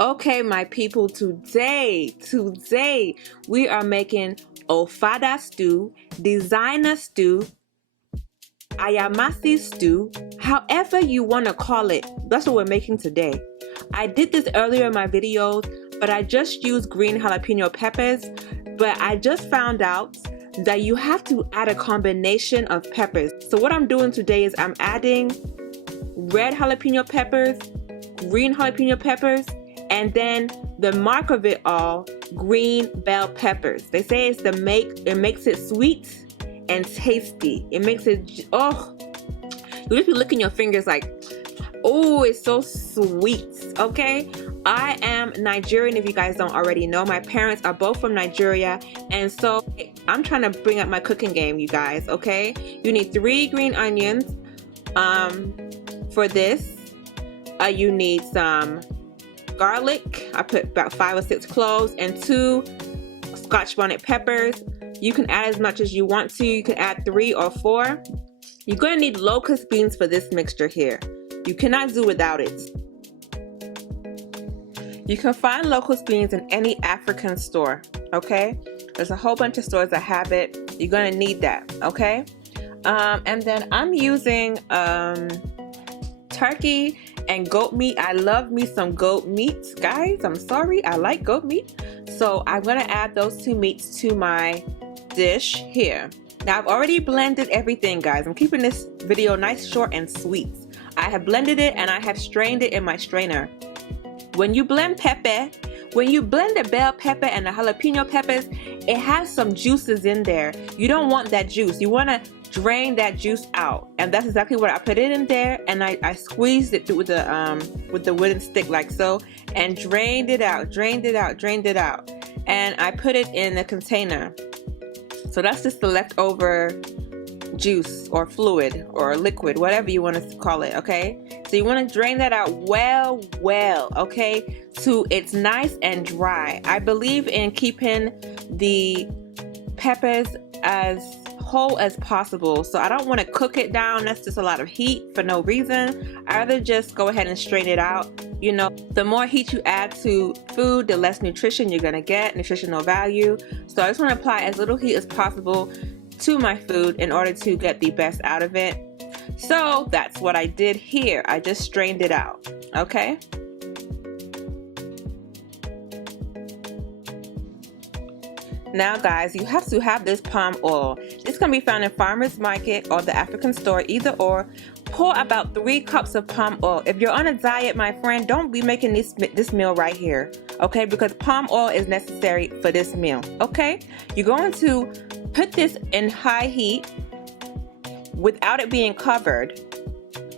Okay, my people, today we are making Ofada stew, designer stew, Ayamase stew, however you want to call it. That's what we're making today. I did this earlier in my videos, but I just used green jalapeno peppers, but I just found out that you have to add a combination of peppers. So what I'm doing today is I'm adding red jalapeno peppers, green jalapeno peppers, and then the mark of it all, green bell peppers. They say it's it makes it sweet and tasty. It makes it, oh, you just be licking your fingers like, oh, it's so sweet. Okay, I am Nigerian, if you guys don't already know. My parents are both from Nigeria, and so I'm trying to bring up my cooking game, you guys. Okay, you need 3 green onions for this. You need some garlic. I put about 5 or 6 cloves, and 2 Scotch bonnet peppers. You can add as much as you want to. You can add 3 or 4. You're going to need locust beans for this mixture here. You cannot do without it. You can find locust beans in any African store, okay? There's a whole bunch of stores that have it. You're going to need that, okay? And then I'm using turkey and goat meat. I love me some goat meat, guys. I'm sorry, I like goat meat. So I'm gonna add those 2 meats to my dish here. Now I've already blended everything, guys. I'm keeping this video nice, short, and sweet. I have blended it and I have strained it in my strainer. When you blend pepper, when you blend the bell pepper and the jalapeno peppers, it has some juices in there. You don't want that juice. You want to drain that juice out, and that's exactly what I put it in there, and I squeezed it through with the wooden stick like so, and drained it out, and I put it in a container. So that's just the leftover juice or fluid or liquid, whatever you want to call it, okay? So you want to drain that out well, okay, so it's nice and dry. I believe in keeping the peppers as whole as possible, so I don't want to cook it down. That's just a lot of heat for no reason. I rather just go ahead and strain it out. You know, the more heat you add to food, the less nutrition you're gonna get, nutritional value. So I just want to apply as little heat as possible to my food in order to get the best out of it. So that's what I did here. I just strained it out, okay? Now guys, you have to have this palm oil. This can be found in farmer's market or the African store, either or. Pour about 3 cups of palm oil. If you're on a diet, my friend, don't be making this meal right here, okay? Because palm oil is necessary for this meal, okay? You're going to put this in high heat without it being covered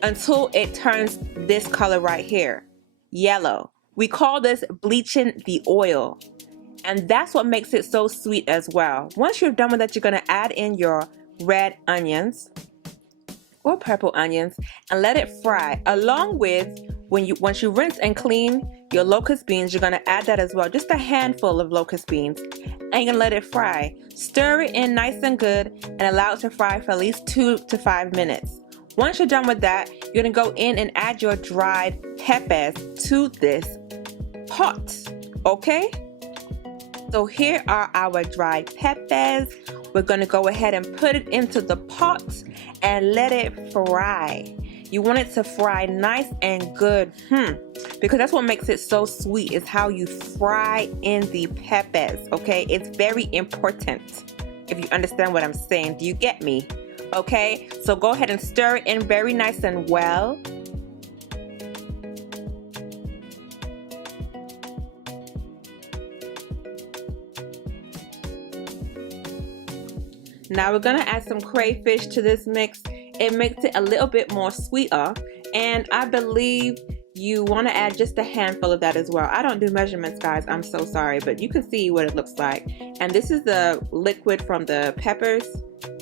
until it turns this color right here, yellow. We call this bleaching the oil. And that's what makes it so sweet as well. Once you're done with that, you're going to add in your red onions or purple onions and let it fry, along with once you rinse and clean your locust beans. You're going to add that as well, just a handful of locust beans, and you're going to let it fry. Stir it in nice and good and allow it to fry for at least 2 to 5 minutes. Once you're done with that, you're going to go in and add your dried peppers to this pot, okay? So here are our dried peppers. We're going to go ahead and put it into the pot and let it fry. You want it to fry nice and good, because that's what makes it so sweet, is how you fry in the peppers, okay? It's very important, if you understand what I'm saying. Do you get me? Okay, so go ahead and stir it in very nice and well. Now we're gonna add some crayfish to this mix. It makes it a little bit more sweeter, and I believe you want to add just a handful of that as well. I don't do measurements, guys, I'm so sorry, but you can see what it looks like. And this is the liquid from the peppers.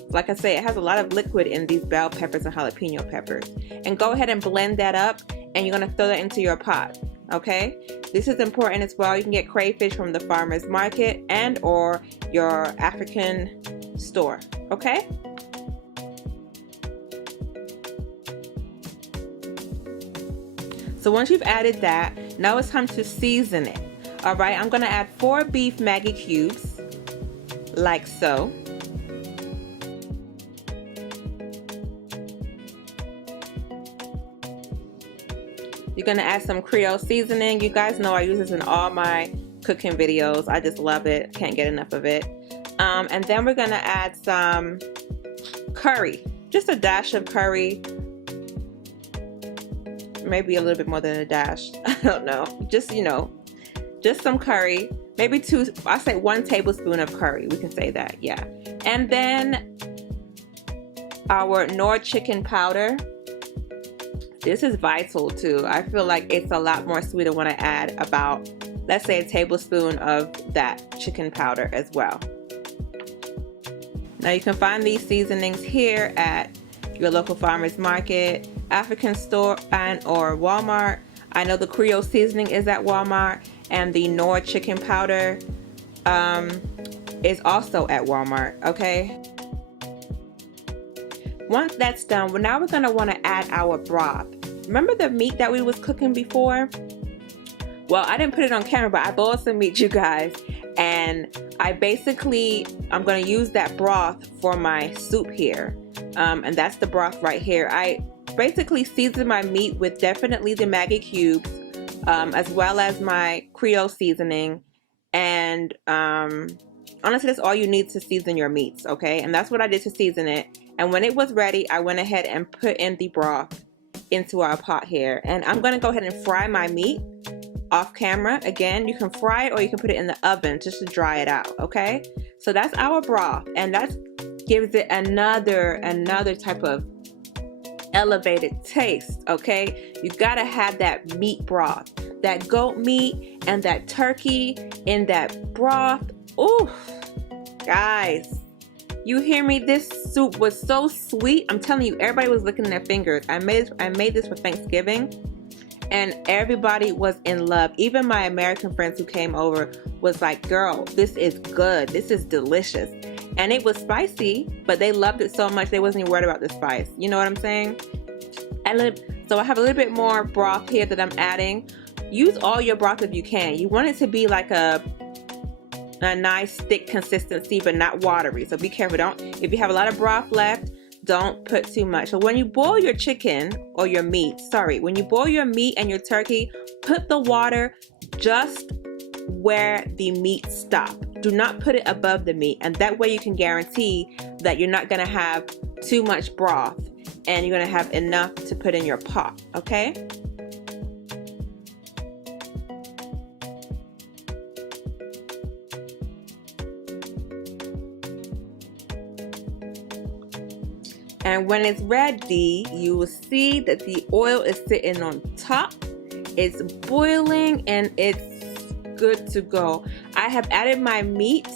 Like I say, it has a lot of liquid in these bell peppers and jalapeno peppers. And go ahead and blend that up, and you're gonna throw that into your pot, okay? This is important as well. You can get crayfish from the farmer's market and or your African store, okay? So once you've added that, now it's time to season it. All right, I'm gonna add 4 beef Maggi cubes, like so. You're gonna add some Creole seasoning. You guys know I use this in all my cooking videos. I just love it, can't get enough of it. And then we're gonna add some curry, just a dash of curry. Maybe a little bit more than a dash, I don't know. Just, you know, just some curry, maybe 2, I say 1 tablespoon of curry, we can say that, yeah. And then our Knorr chicken powder. This is vital too. I feel like it's a lot more sweeter when I add about, let's say, a tablespoon of that chicken powder as well. Now you can find these seasonings here at your local farmer's market, African store, and or Walmart. I know the Creole seasoning is at Walmart, and the Knorr chicken powder is also at Walmart, okay? Once that's done, well, now we're gonna wanna add our broth. Remember the meat that we was cooking before? Well, I didn't put it on camera, but I boiled some meat, you guys, and I'm gonna use that broth for my soup here. And that's the broth right here. I basically season my meat with definitely the Maggi cubes, as well as my Creole seasoning, and honestly that's all you need to season your meats, okay? And that's what I did to season it. And when it was ready, I went ahead and put in the broth into our pot here, and I'm gonna go ahead and fry my meat off camera. Again, you can fry it or you can put it in the oven just to dry it out, okay? So that's our broth, and that gives it another type of elevated taste, okay? You gotta have that meat broth, that goat meat and that turkey in that broth. Ooh, guys, you hear me? This soup was so sweet. I'm telling you, everybody was licking their fingers. I made this for Thanksgiving, and everybody was in love. Even my American friends who came over was like, girl, this is good, this is delicious. And it was spicy, but they loved it so much they wasn't even worried about the spice. You know what I'm saying? So I have a little bit more broth here that I'm adding. Use all your broth if you can. You want it to be like a nice thick consistency, but not watery. So be careful. If you have a lot of broth left, don't put too much. So when you boil your chicken or your meat, when you boil your meat and your turkey, put the water just where the meat stops. Do not put it above the meat, and that way you can guarantee that you're not gonna have too much broth and you're gonna have enough to put in your pot, okay? And when it's ready, you will see that the oil is sitting on top. It's boiling and it's good to go. I have added my meat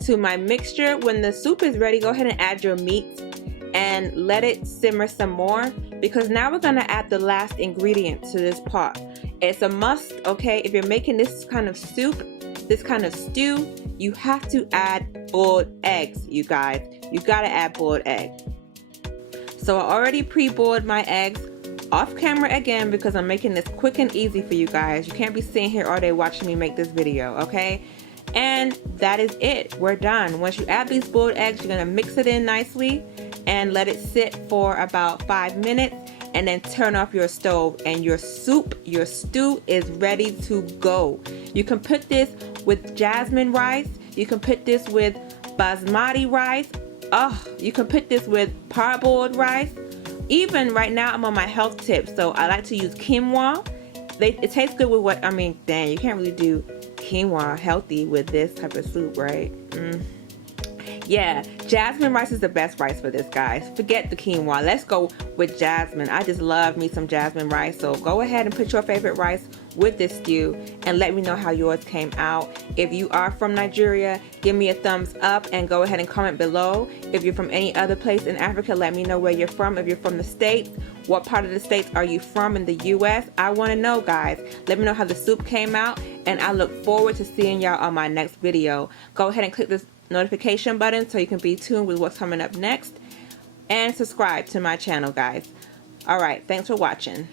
to my mixture. When the soup is ready, go ahead and add your meat and let it simmer some more, because now we're gonna add the last ingredient to this pot. It's a must, okay? If you're making this kind of soup, this kind of stew, you have to add boiled eggs, you guys. You gotta add boiled eggs. So I already pre-boiled my eggs off camera again because I'm making this quick and easy for you guys. You can't be sitting here all day watching me make this video, okay? And that is it. We're done. Once you add these boiled eggs, you're gonna mix it in nicely and let it sit for about 5 minutes, and then turn off your stove, and your soup, your stew is ready to go. You can put this with jasmine rice. You can put this with basmati rice. Oh, you can put this with parboiled rice. Even right now, I'm on my health tip, so I like to use quinoa. It tastes good with dang, you can't really do quinoa healthy with this type of soup, right? Yeah, jasmine rice is the best rice for this, guys. Forget the quinoa. Let's go with jasmine. I just love me some jasmine rice. So go ahead and put your favorite rice with this stew and let me know how yours came out. If you are from Nigeria, give me a thumbs up and go ahead and comment below. If you're from any other place in Africa, let me know where you're from. If you're from the States, what part of the States are you from in the US? I want to know, guys. Let me know how the soup came out, and I look forward to seeing y'all on my next video. Go ahead and click this notification button so you can be tuned with what's coming up next, and subscribe to my channel, guys. All right, thanks for watching.